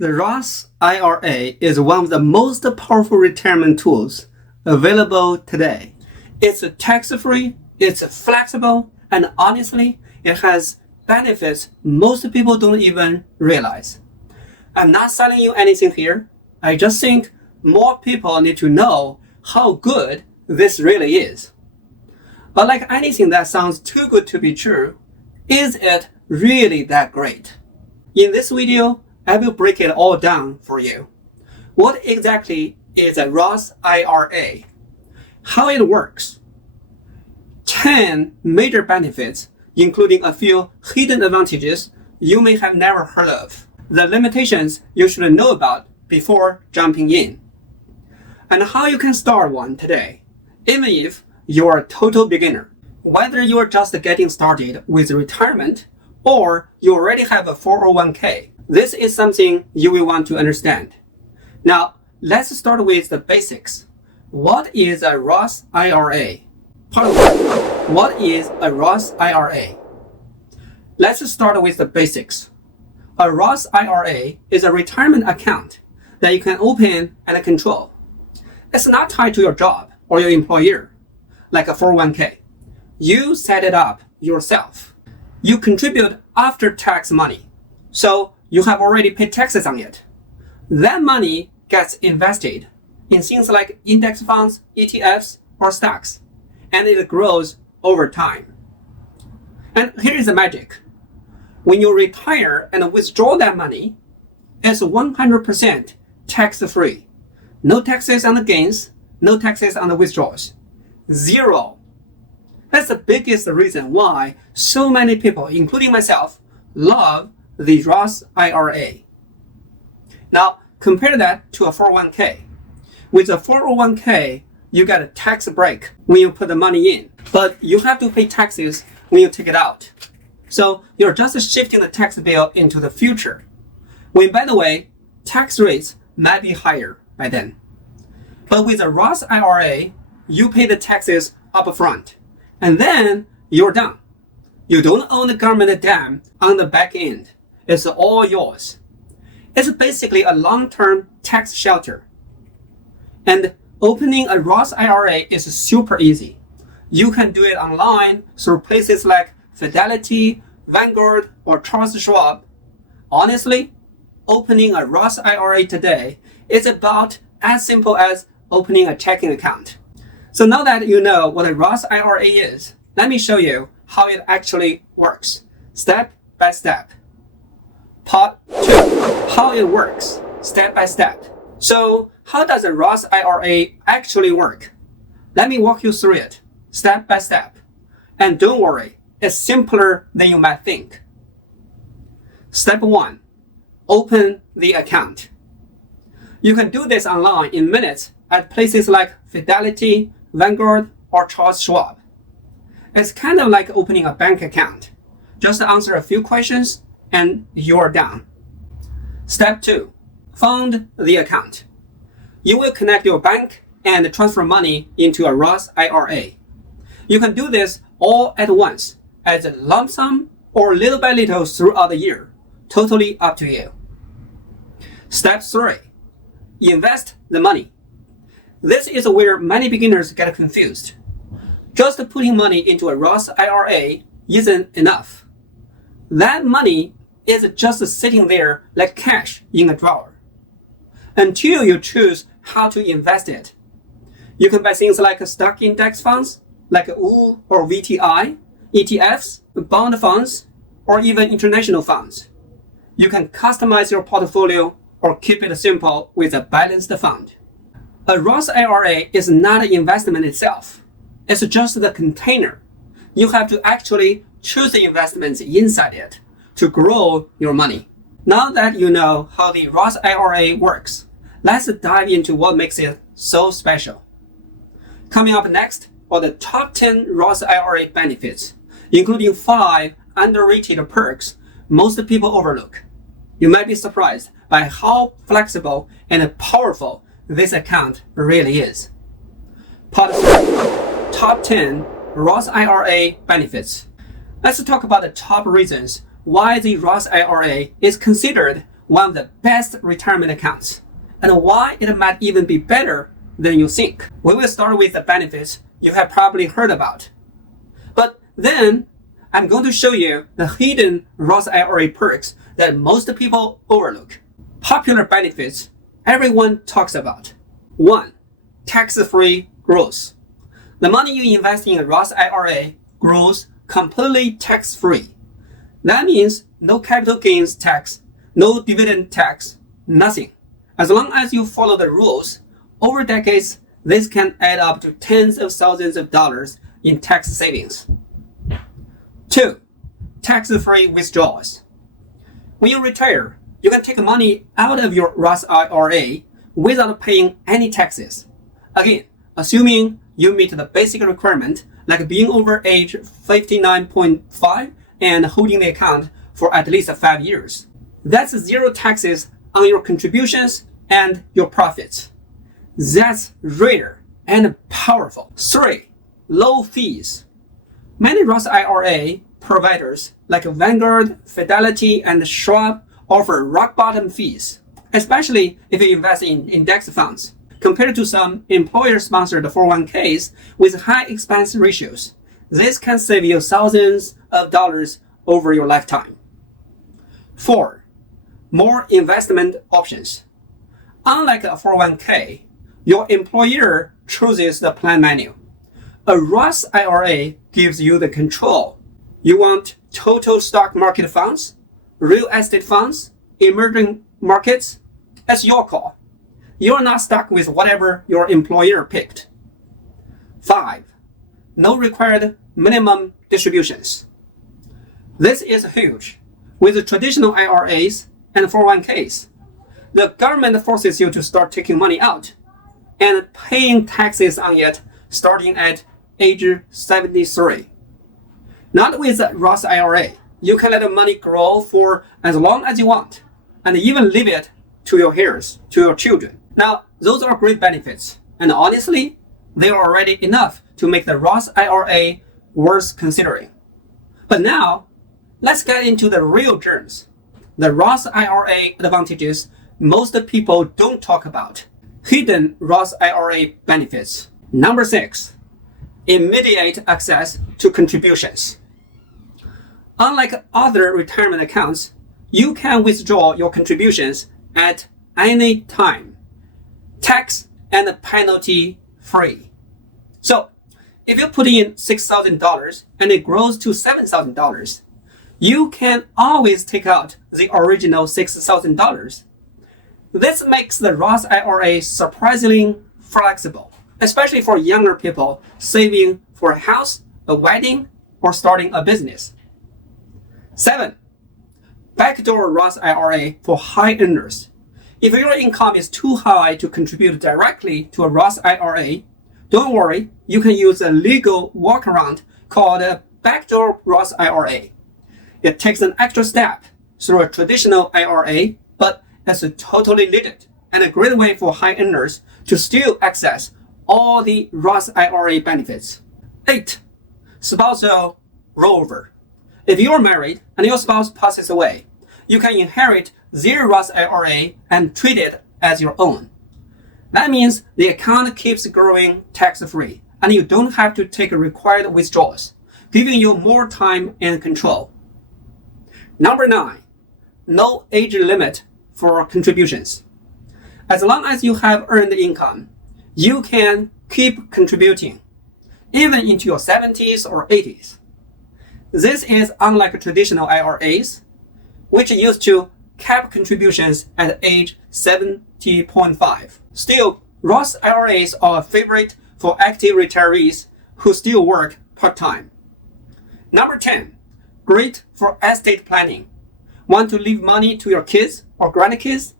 The Roth IRA is one of the most powerful retirement tools available today. It's tax-free, it's flexible, and honestly, it has benefits most people don't even realize. I'm not selling you anything here. I just think more people need to know how good this really is. But like anything that sounds too good to be true, is it really that great? In this video, I will break it all down for you. What exactly is a Roth IRA? How it works? 10 major benefits, including a few hidden advantages you may have never heard of. The limitations you should know about before jumping in. And how you can start one today, even if you're a total beginner. Whether you're just getting started with retirement or you already have a 401k, this is something you will want to understand. Now, let's start with the basics. What is a Roth IRA? Part 1. What is a Roth IRA? Let's start with the basics. A Roth IRA is a retirement account that you can open and control. It's not tied to your job or your employer, like a 401k. You set it up yourself. You contribute after-tax money, so you have already paid taxes on it. That money gets invested in things like index funds, ETFs, or stocks, and it grows over time. And here is the magic. When you retire and withdraw that money, it's 100% tax-free. No taxes on the gains, no taxes on the withdrawals. Zero. That's the biggest reason why so many people, including myself, love the Roth IRA. Now, compare that to a 401k. With a 401k, you get a tax break when you put the money in, but you have to pay taxes when you take it out. So you're just shifting the tax bill into the future. When, by the way, tax rates might be higher by then. But with a Roth IRA, you pay the taxes up front, and then you're done. You don't own the government dam on the back end. It's all yours. It's basically a long-term tax shelter. And opening a Roth IRA is super easy. You can do it online through places like Fidelity, Vanguard, or Charles Schwab. Honestly, opening a Roth IRA today is about as simple as opening a checking account. So now that you know what a Roth IRA is, let me show you how it actually works, step by step. Part 2, how it works, step by step. So how does a Roth IRA actually work? Let me walk you through it, step by step. And don't worry, it's simpler than you might think. Step 1, open the account. You can do this online in minutes at places like Fidelity, Vanguard, or Charles Schwab. It's kind of like opening a bank account. Just answer a few questions and you're done. Step 2, fund the account. You will connect your bank and transfer money into a Roth IRA. You can do this all at once, as a lump sum or little by little throughout the year. Totally up to you. Step 3, invest the money. This is where many beginners get confused. Just putting money into a Roth IRA isn't enough. That money is just sitting there like cash in a drawer until you choose how to invest it. You can buy things like stock index funds, like U or VTI, ETFs, bond funds, or even international funds. You can customize your portfolio or keep it simple with a balanced fund. A Roth IRA is not an investment itself. It's just the container. You have to actually choose the investments inside it to grow your money. Now that you know how the Roth IRA works, let's dive into what makes it so special. Coming up next are the top 10 Roth IRA benefits, including 5 underrated perks most people overlook. You might be surprised by how flexible and powerful this account really is. Part 3, top 10 Roth IRA benefits. Let's talk about the top reasons why the Roth IRA is considered one of the best retirement accounts, and why it might even be better than you think. We will start with the benefits you have probably heard about. But then, I'm going to show you the hidden Roth IRA perks that most people overlook. Popular benefits everyone talks about. 1. Tax-free growth. The money you invest in a Roth IRA grows completely tax-free. That means no capital gains tax, no dividend tax, nothing. As long as you follow the rules, over decades, this can add up to tens of thousands of dollars in tax savings. 2. Tax-free withdrawals. When you retire, you can take money out of your Roth IRA without paying any taxes. Again, assuming you meet the basic requirement like being over age 59.5 and holding the account for at least 5 years. That's zero taxes on your contributions and your profits. That's rare and powerful. 3. Low fees. Many Roth IRA providers like Vanguard, Fidelity, and Schwab offer rock-bottom fees, especially if you invest in index funds, compared to some employer-sponsored 401ks with high expense ratios. This can save you thousands of dollars over your lifetime. 4. More investment options. Unlike a 401k, your employer chooses the plan menu. A Roth IRA gives you the control. You want total stock market funds, real estate funds, emerging markets? That's your call. You're not stuck with whatever your employer picked. 5. No required minimum distributions. This is huge. With traditional IRAs and 401ks, the government forces you to start taking money out and paying taxes on it starting at age 73. Not with a Roth IRA. You can let the money grow for as long as you want and even leave it to your heirs, to your children. Now, those are great benefits, and honestly, they are already enough to make the Roth IRA worth considering. But now, let's get into the real germs. The Roth IRA advantages most people don't talk about. Hidden Roth IRA benefits. Number 6, immediate access to contributions. Unlike other retirement accounts, you can withdraw your contributions at any time, tax and penalty free. So, if you put in $6,000 and it grows to $7,000, you can always take out the original $6,000. This makes the Roth IRA surprisingly flexible, especially for younger people saving for a house, a wedding, or starting a business. 7. Backdoor Roth IRA for high earners. If your income is too high to contribute directly to a Roth IRA, don't worry, you can use a legal workaround called a backdoor Roth IRA. It takes an extra step through a traditional IRA, but it's totally legal and a great way for high earners to still access all the Roth IRA benefits. 8. Spousal rollover. If you're married and your spouse passes away, you can inherit their Roth IRA and treat it as your own. That means the account keeps growing tax-free, and you don't have to take required withdrawals, giving you more time and control. Number 9, no age limit for contributions. As long as you have earned income, you can keep contributing, even into your 70s or 80s. This is unlike traditional IRAs, which used to cap contributions at age 70.5. Still, Roth IRAs are a favorite for active retirees who still work part-time. Number 10, great for estate planning. Want to leave money to your kids or grandkids?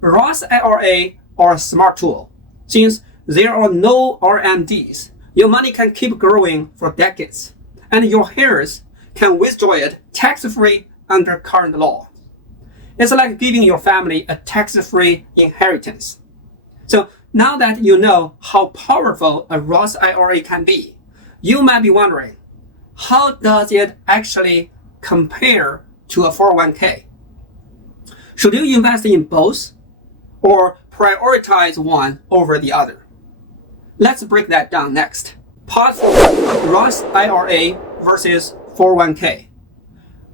Roth IRA are a smart tool. Since there are no RMDs, your money can keep growing for decades, and your heirs can withdraw it tax-free under current law. It's like giving your family a tax-free inheritance. So now that you know how powerful a Roth IRA can be, you might be wondering, how does it actually compare to a 401k? Should you invest in both or prioritize one over the other? Let's break that down next. Part 4, Roth IRA versus 401k.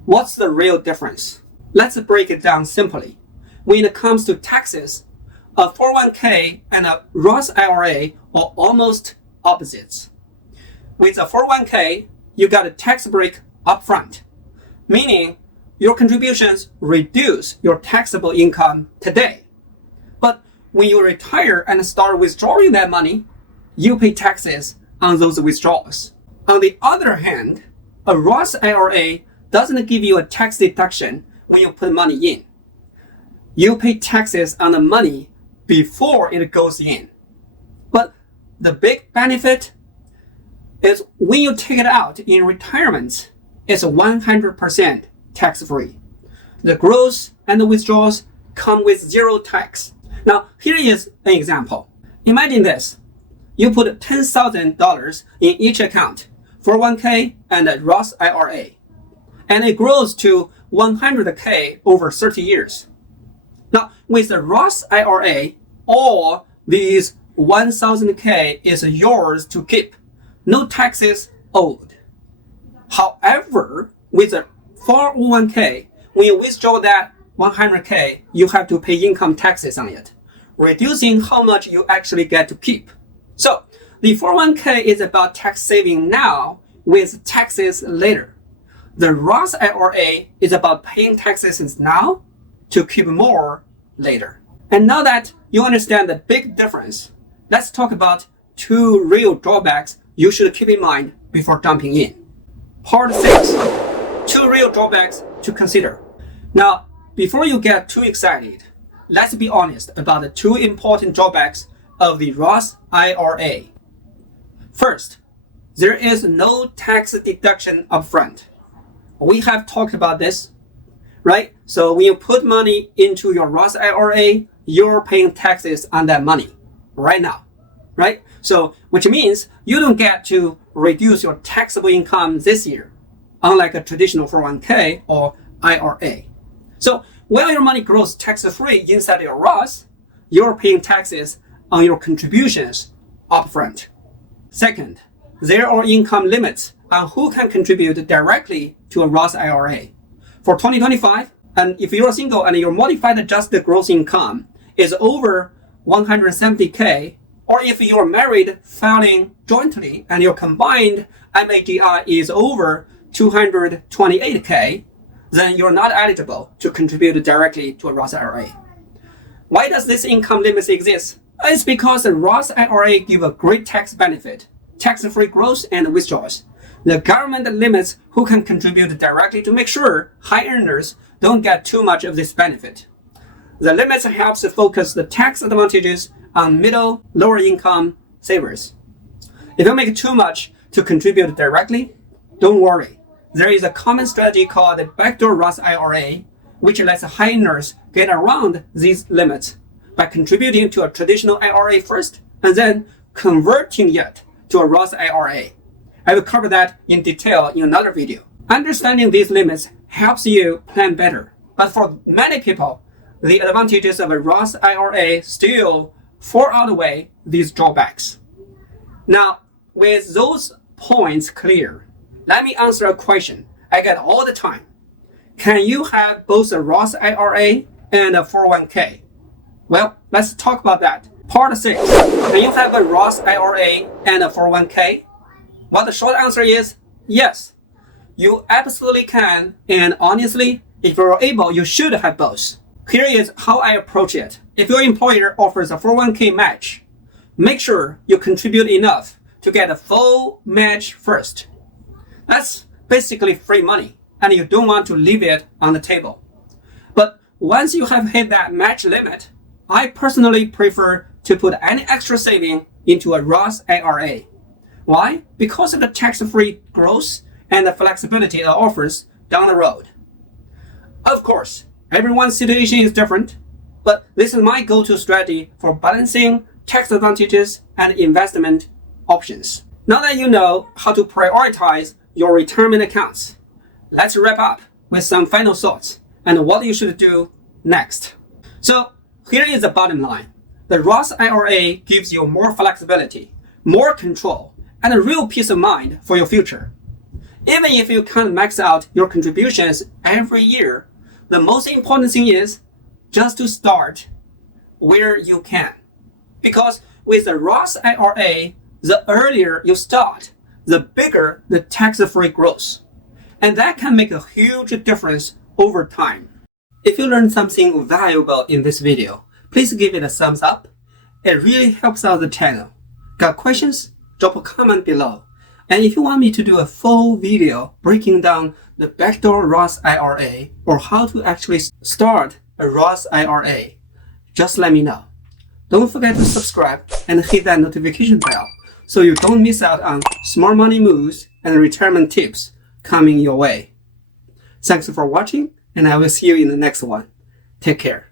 What's the real difference? Let's break it down simply. When it comes to taxes, a 401k and a Roth IRA are almost opposites. With a 401k, you got a tax break upfront, meaning your contributions reduce your taxable income today. But when you retire and start withdrawing that money, you pay taxes on those withdrawals. On the other hand, a Roth IRA doesn't give you a tax deduction when you put money in. You pay taxes on the money before it goes in. But the big benefit is when you take it out in retirement, it's 100% tax-free. The growth and the withdrawals come with zero tax. Now, here is an example. Imagine this. You put $10,000 in each account, 401k and a Roth IRA, and it grows to 100k over 30 years. Now, with the Roth IRA, all these 1,000k is yours to keep. No taxes owed. However, with the 401k, when you withdraw that 100k, you have to pay income taxes on it, reducing how much you actually get to keep. So, the 401k is about tax saving now with taxes later. The Roth IRA is about paying taxes now to keep more later. And now that you understand the big difference, let's talk about 2 real drawbacks you should keep in mind before jumping in. Part 6, 2 real drawbacks to consider. Now, before you get too excited, let's be honest about the 2 important drawbacks of the Roth IRA. First, there is no tax deduction upfront. We have talked about this, right? So when you put money into your Roth IRA, you're paying taxes on that money right now, right? So, which means you don't get to reduce your taxable income this year, unlike a traditional 401k or IRA. So while your money grows tax-free inside your Roth, you're paying taxes on your contributions upfront. Second, there are income limits on who can contribute directly to a Roth IRA. For 2025, and if you're single and your modified adjusted gross income is over 170k, or if you're married filing jointly and your combined MAGI is over 228k, then you're not eligible to contribute directly to a Roth IRA. Why does this income limit exist? It's because the Roth IRA give a great tax benefit, tax-free growth and withdrawals. The government limits who can contribute directly to make sure high earners don't get too much of this benefit. The limits helps focus the tax advantages on middle, lower income savers. If you make too much to contribute directly, don't worry. There is a common strategy called the backdoor Roth IRA, which lets high earners get around these limits by contributing to a traditional IRA first and then converting it to a Roth IRA. I will cover that in detail in another video. Understanding these limits helps you plan better. But for many people, the advantages of a Roth IRA still far outweigh these drawbacks. Now, with those points clear, let me answer a question I get all the time. Can you have both a Roth IRA and a 401k? Well, let's talk about that. Part 6. Can you have a Roth IRA and a 401k? Well, the short answer is yes. You absolutely can, and honestly, if you're able, you should have both. Here is how I approach it. If your employer offers a 401k match, make sure you contribute enough to get a full match first. That's basically free money, and you don't want to leave it on the table. But once you have hit that match limit, I personally prefer to put any extra saving into a Roth IRA. Why? Because of the tax-free growth and the flexibility it offers down the road. Of course, everyone's situation is different, but this is my go-to strategy for balancing tax advantages and investment options. Now that you know how to prioritize your retirement accounts, let's wrap up with some final thoughts and what you should do next. So here is the bottom line. The Roth IRA gives you more flexibility, more control, and a real peace of mind for your future. Even if you can't max out your contributions every year, the most important thing is just to start where you can. Because with the Roth IRA, the earlier you start, the bigger the tax-free growth. And that can make a huge difference over time. If you learned something valuable in this video, please give it a thumbs up. It really helps out the channel. Got questions? Drop a comment below. And if you want me to do a full video breaking down the backdoor Roth IRA or how to actually start a Roth IRA, just let me know. Don't forget to subscribe and hit that notification bell so you don't miss out on smart money moves and retirement tips coming your way. Thanks for watching, and I will see you in the next one. Take care.